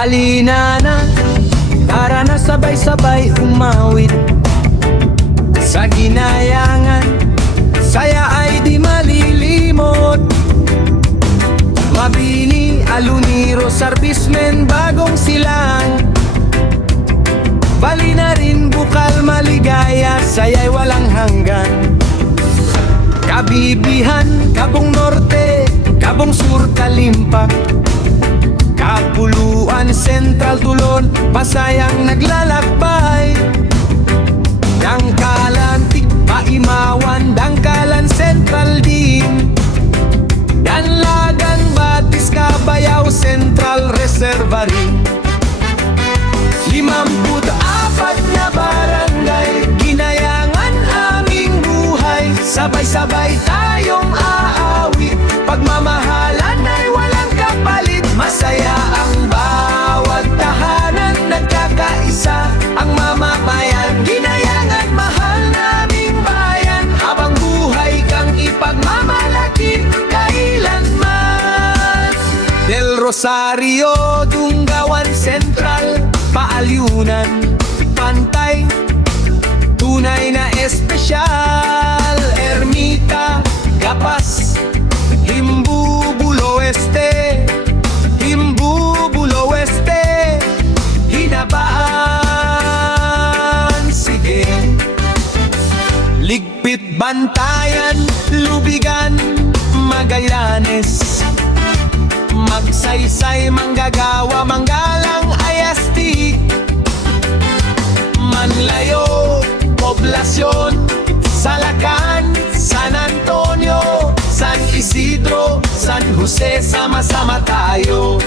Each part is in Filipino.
Halina na, tara na sabay-sabay umawit sa ginayangan, saya ay di malilimot. Mabini, Aluniro, Sarbismen, Bagong Silang, Bali na rin, Bukal, Maligaya, saya'y walang hanggan. Kabibihan, Kabong Norte, Kabong Sur, Kalimpak, Kapuluan, Sentral, Tulon, Pasayang naglalakbay. Dangkalan, Paimawan, Dangkalan, Sentral din, Danlagan, Batis, Cabayao, Central Reservary. 54 na barangay, ginayangan aming buhay, sabay-sabay tayong aawit, pagmamahalan ay walang kapalit, masaya ang bawat tahanan, nagkakaisa ang mamamayan, ginayangan mahal naming bayan, habang buhay kang ipagmamalaki kailanman. Del Rosario, Dungawan, Central, Paalyunan, Pantay, tunay na espesyal, Ermita, Gapas, Himbubulo Este, Himbubulo Este, Hinabaan, sige, Ligpit, Bantayan, Lubigan, Magallanes, Magsaysay, Manggagawa, Manggalang, Ayastig, Manlayo, Poblasyon, Salacan, San Antonio, San Isidro, San Jose, sama-sama tayo.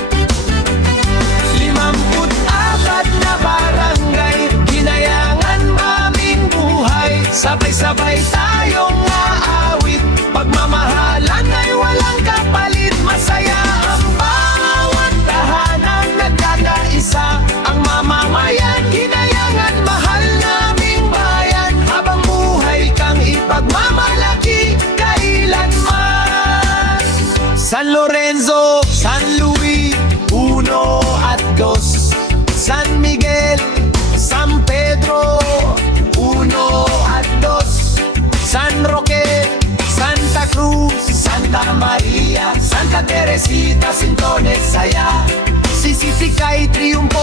54 na barangay, ginayangan aming buhay, sabay-sabay tayong aawit, pagmamahalan ay walang kapalit, masaya ang bawat tahanan, nagkakaisa ang mamamayan, ginayangan mahal naming bayan, habang buhay kang ipagmamalaki kailanman. San Lorenzo, San Luis, 1 at 2, San Miguel, San Pedro, 1 at 2, San Roque, Santa Cruz, Santa Maria, Santa Teresita, Sintones, Saya, Sisisikay, Triumpo,